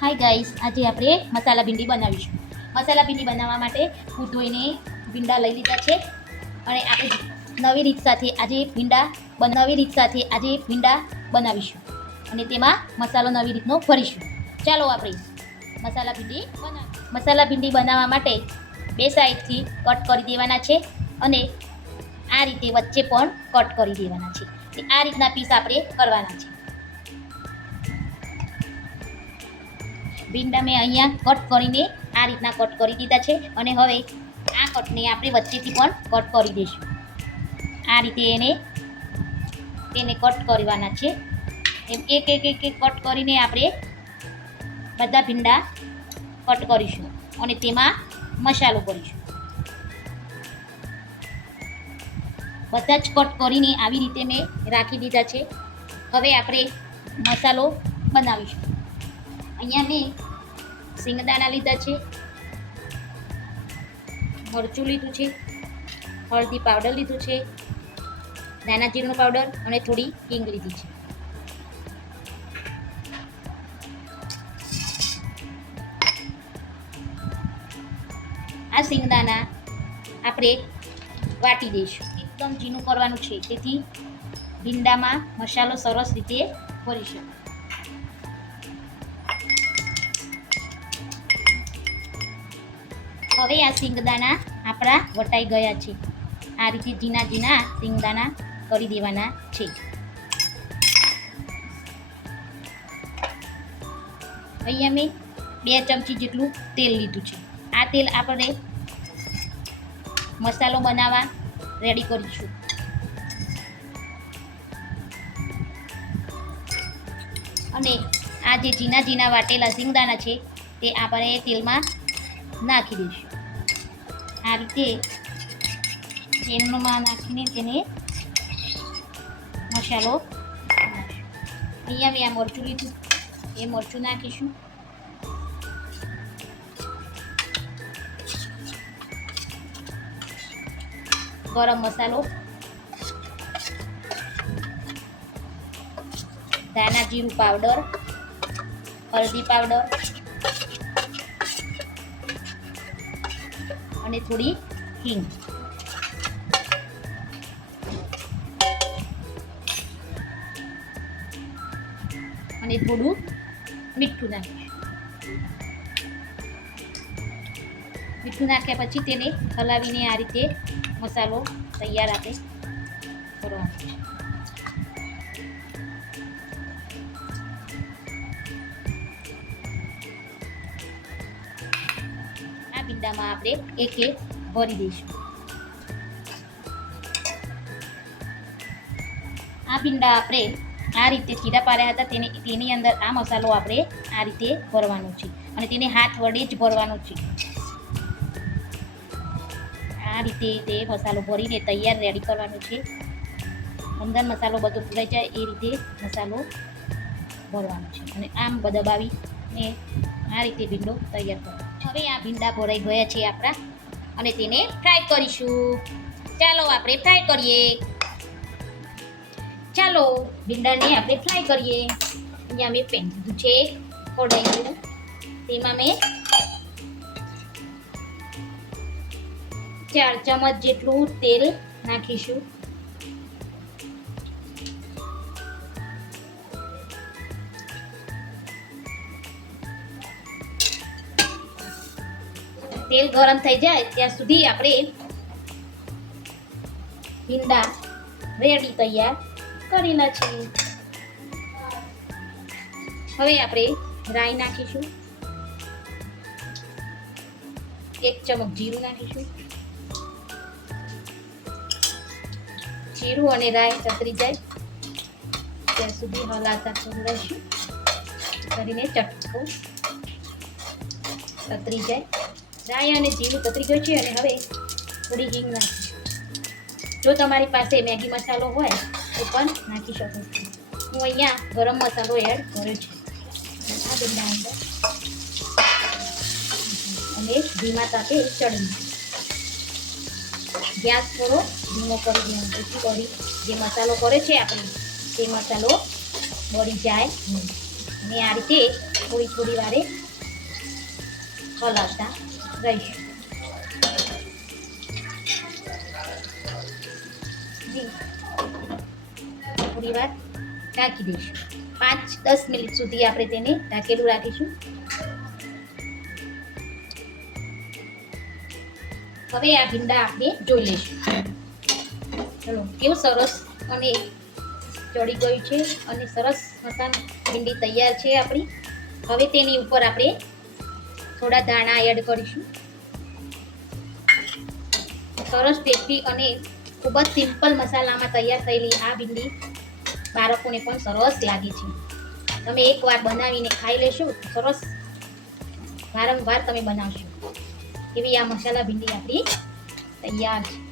Hi guys, આજે આપણે મસાલા ભીંડી બનાવીશું. મસાલા ભીંડી બનાવવા માટે હું ધોઈને ભીંડા લઈ લીધા છે અને આપણે નવી રીત સાથે આજે ભીંડા બનાવીશું અને તેમાં મસાલો નવી રીતનો ભરીશું. ચાલો આપણે મસાલા ભીંડી બનાવવા માટે બે સાઈડથી કટ કરી દેવાના છે અને આ રીતે વચ્ચે પણ કટ કરી દેવાના છે. આ રીતના પીસ આપણે કરવાના છે. ભીંડા મેં અહીંયા કટ કરીને આ રીતના કટ કરી દીધા છે અને હવે આ કટને આપણે વચ્ચેથી પણ કટ કરી દઈશું. આ રીતે તેને કટ કરવાના છે. એમ એક કટ કરીને આપણે બધા ભીંડા કટ કરીશું અને તેમાં મસાલો ભરીશું. બધા જ કટ કરીને આવી રીતે મેં રાખી દીધા છે. હવે આપણે મસાલો બનાવીશું. અહીંયા મેં સિંગદાણા લીધા છે, મરચું લીધું છે, હળદી પાવડર લીધું છે, ધાણા જીરું પાવડર અને થોડી હિંગ લીધી છે. આ સિંગદાણા આપણે વાટી દઈશું. એકદમ ઝીણું કરવાનું છે, તેથી ભીંડામાં મસાલો સરસ રીતે ભરી શકે. હવે આ સિંગદાણા આપણા વટાઈ ગયા છે. આ રીતે ઝીણા ઝીણા સિંગદાણા કરી દેવાના છે. અહીંયા મેં 2 ચમચી જેટલું તેલ લીધું છે. આ તેલ આપણે મસાલો બનાવવા રેડી કરીશું. અને આ જે ઝીણા ઝીણા વાટેલા સિંગદાણા છે તે આપણે તેલમાં નાખી દઈશું. આ રીતે તેલમાં નાખીને તેને મસાલો અહીંયા મેં આ મરચું લીધું, એ મરચું નાખીશું. ગરમ મસાલો, ધાણા જીરું પાવડર, હળદી પાવડર અને થોડી હિંગ. અને થોડું મીઠું નાખીશું. મીઠું નાખ્યા પછી તેને હલાવીને આ રીતે મસાલો તૈયાર આપણે કરવાનો છે. આ ભીંડામાં આપણે એક ભરી દઈશું. આ ભીંડા આપણે આ રીતે ચીરા પાડ્યા હતા તેની અંદર આ મસાલો આપણે આ રીતે ભરવાનો છે અને તેને હાથ વડે જ ભરવાનો છે. આ રીતે તે મસાલો ભરીને તૈયાર રેડી કરવાનો છે. અંદર મસાલો બધો પૂરાઈ જાય એ રીતે મસાલો ભરવાનો છે અને આમ દબાવીને આ રીતે ભીંડો તૈયાર કરવાનો. હવે આ ભીંડા ભરાઈ ગયા છે આપણા અને તેને ફ્રાય કરીશું. ચાલો આપણે ફ્રાય કરીએ. ચાલો ભીંડાને આપણે ફ્રાય કરીએ. અહીંયા મેં પેન લીધું છે કઢાઈનું, તેમાં મેં 4 ચમચ જેટલું તેલ નાખીશું. તેલ ગરમ થઈ જાય ત્યાં સુધી આપણે ભીંડા રેડી તૈયાર કરેલા છે. હવે આપણે રાઈ નાખીશું. 1 ચમચ જીરું નાખીશું. જીરું અને રાઈ સતરી જાય ત્યાં સુધી હલાતા રહીશું કરીને ચટકો સતરી જાય. રાઈ અને જીરું સતરી ગયું છે અને હવે થોડી હિંગ નાખીશું. જો તમારી પાસે મેગી મસાલો હોય તો પણ નાખી શકો છો. હું અહીંયા ગરમ મસાલો એડ કર્યો છે. આ ભીંડા અંદર અને ધીમા તાપે ચડી ગેસ થોડો ધીમો કરી દેવાનો, જેથી કરી જે મસાલો કરે છે આપણે તે મસાલો બળી જાય અને આ રીતે થોડી થોડી વારે હલાવતા રહીશું. થોડી વાર ઢાંકી દઈશું. 5-10 મિનિટ સુધી આપણે તેને ઢાંકેલું રાખીશું. હવે આ ભીંડા આપણે જોઈ લઈશું. ચલો, કેવું સરસ અને ચડી ગયું છે અને સરસ મસાલા ભીંડી તૈયાર છે આપણી. હવે તેની ઉપર આપણે થોડા ધાણા એડ કરીશું. સરસ ટેસ્ટી અને ખૂબ જ સિમ્પલ મસાલામાં તૈયાર થયેલી આ ભીંડી બાળકોને પણ સરસ લાગે છે. તમે એકવાર બનાવીને ખાઈ લેશો તો સરસ વારંવાર તમે બનાવશો. એવી આ મસાલા ભીંડી આપણી તૈયાર છે.